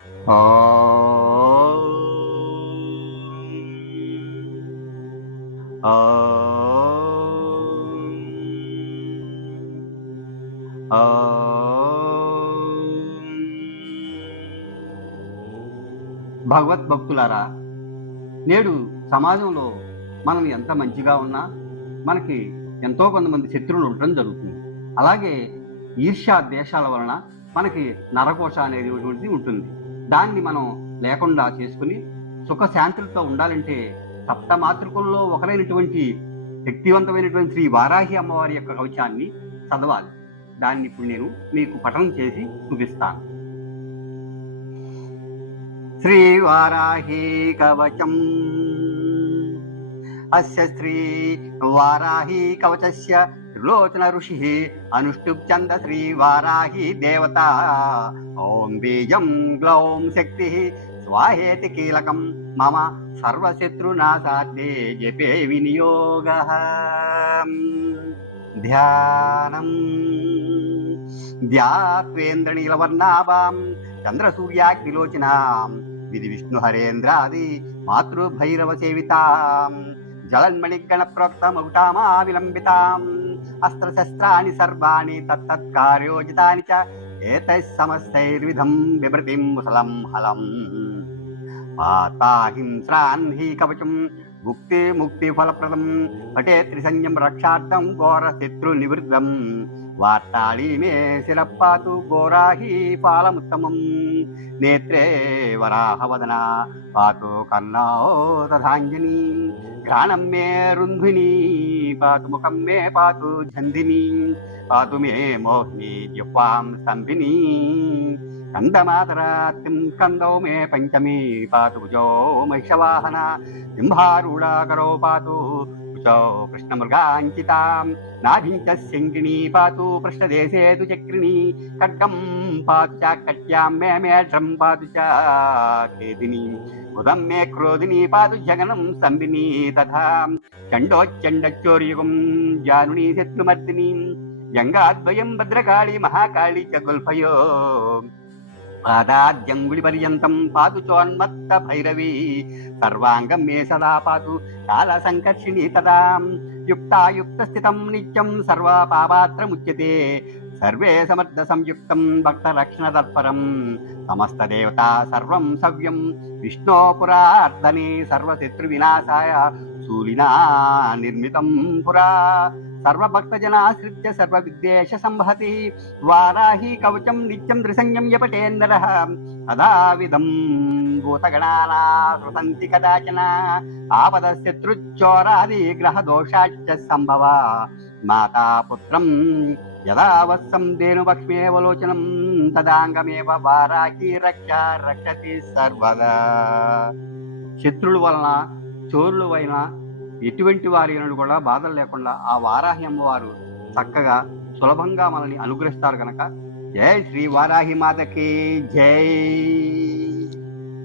భగవద్భక్తులారా, నేడు సమాజంలో మనం ఎంత మంచిగా ఉన్నా మనకి ఎంతో కొంతమంది శత్రువులు ఉండటం జరుగుతుంది. అలాగే ఈర్ష్యా ద్వేషాల వలన మనకి నరకోశ అనేటువంటిది ఉంటుంది. దాన్ని మనం లేకుండా చేసుకుని సుఖశాంతులతో ఉండాలంటే సప్తమాతృకుల్లో ఒకరైనటువంటి శక్తివంతమైనటువంటి శ్రీ వారాహి అమ్మవారి యొక్క కవచాన్ని చదవాలి. దాన్ని ఇప్పుడు నేను మీకు పఠనం చేసి చూపిస్తాను. శ్రీ వారాహి కవచం. అస్య శ్రీ వారాహి కవచస్య త్రిలోచన ఋషిః అనుష్టుప్ ఛంద శ్రీ వారాహి దేవత. ఓం బీజం గ్లౌం శక్తిః స్వాహేతి కీలకం మమ సర్వశత్రునాశార్థే జపే వినియోగః. ధ్యానం. ధ్యాత్వేంద్రనీలవర్ణాభాం చంద్రసూర్యాగ్నిలోచనాం విధి విష్ణుహరేంద్రాది మాతృభైరవ సేవితాం జలన్మణిగణ ప్రోక్తమగుటామా విలంబితాం అస్త్రశస్త్రాణి సర్వాణి తత్తత్కార్యోజితాని చ ఏతైః సమస్తైర్విధం బిభృతిం ముసలం హలం. పాతాహింస్రాన్ హి కవచం ముక్తి ఫలప్రదం పటే త్రిసంజ్ఞం రక్షార్థం ఘోర శత్రు నివృత్తం. వార్తాళీ మే శిరపాతు ఘోరాహి ఫాలముత్తమం. నేత్రే వరాహవదన పాతు కర్ణో తథాంజని. ఘ్రాణం మే రుంధ్విని పాతు ముఖం మే పాతు ఝంధిని. పాతు మే మోహిని జిహ్వాం స్తంభిని. కందమాతరాత్రిం స్కందౌ మే పంచమీ పాతు భుజో మహిషవాహన. సింహారూఢాకరో పాతు కుచౌ కృష్ణమృగాంచితాం. నాభించ శంకిణీ పాతు పృష్ఠదేశే తు చక్రిణీ. ఖడ్గం పాతు చ కట్యాం మే మేఢ్రం పాతు చ ఖేదిని. ఉదం మే క్రోధిని పాతు జగనం స్తంభిని. తథా చండోచ్చండచోర్యుగం జానుని శత్రుమర్దిని. జంగాద్వయం భద్రకాళి మహాకాళి చ గుల్ఫయో. పాదాద్యంగుళి పర్యంతం పాతు చోన్మత్త భైరవీ. సర్వాంగం మే సదా పాతు కాల సంకర్షిణి తదా. యుక్తాయుక్త స్థితం నిత్యం సర్వపాపాత్రముచ్యతే. సర్వే సమర్థ సంయుక్తం భక్త రక్షణ తత్పరం. సమస్త దేవతా సర్వం సవ్యం విష్ణో పురార్ధనే. సర్వశత్రు వినాశాయ శూలినా నిర్మితం పురా. సర్వభక్తజనాశ్రిత్య సర్వ విద్వేష సంహతి. వారాహి కవచం నిత్యం త్రిసంజ్ఞం యపటేన్నరః. తదావిధం భూతగణానా శృతంతి కదాచన. ఆపదశత్రుచోరాది గ్రహ దోషాచ్చ సంభవ. మాతా పుత్రం యదా వత్సం ధేనుపక్ష్మేవలోచనం. తదాంగమేవ వారాహి రక్షతి సర్వదా. శత్రుల వలన చోరుల వలన ఎటువంటి వారి కూడా బాధలు లేకుండా ఆ వారాహి అమ్మవారు చక్కగా సులభంగా మనల్ని అనుగ్రహిస్తారు కనుక జై శ్రీ వారాహి మాతకి జై.